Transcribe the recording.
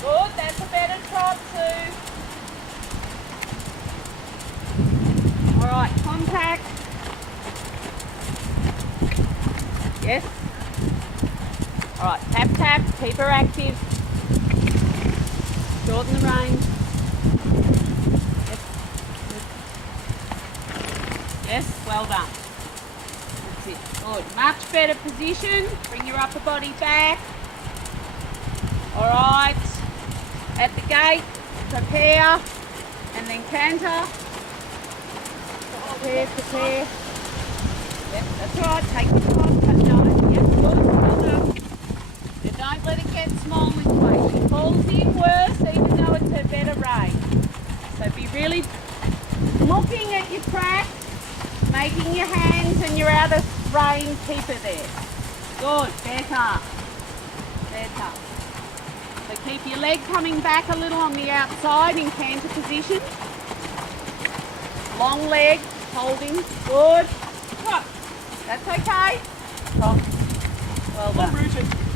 Good, that's a better trot too. Alright, contact. Yes. Alright, tap tap, keep her active. Shorten the reins. Yes. Yes, well done. That's it. Good. Much better position. Bring your upper body back. Alright. At the gate, prepare. And then canter. Prepare. Yep, that's right. Take your time. Yep, good. Well done. But don't let it get small this way. She falls in worse even though it's her better range. So be really looking at your track, making your hands and your outer rein keep her there. Good. Better. Better. So keep your leg coming back a little on the outside in canter position. Long leg, holding. Good. Right. That's okay. Well done.